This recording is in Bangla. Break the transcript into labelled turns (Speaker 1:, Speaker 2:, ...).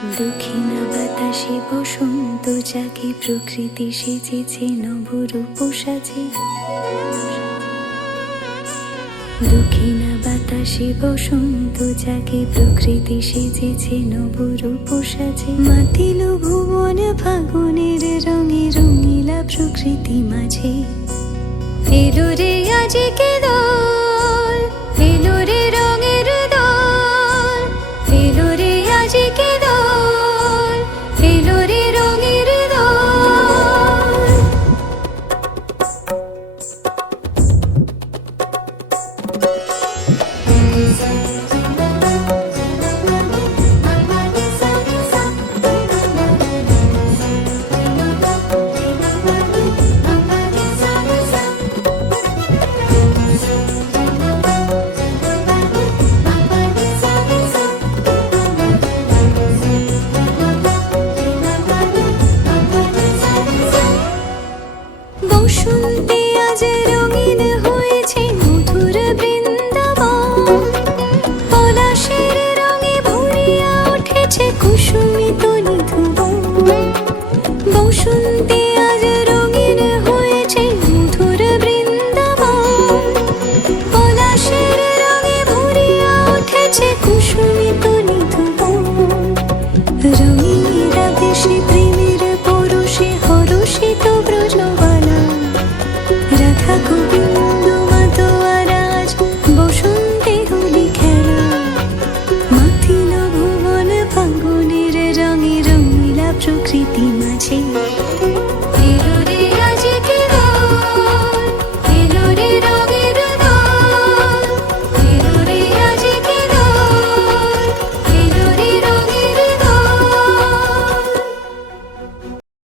Speaker 1: দক্ষিণা বাতাসে বসন্ত প্রকৃতি সেজেছে নবরূপ সাজে দক্ষিণা বাতাসে বসন্ত প্রকৃতি সেজেছে নবরূপ সাজে মাতিল ভুবন ফাগুনের রঙে রঙিলা প্রকৃতি মাঝে। এলো রে শুনতে আজ está conmigo.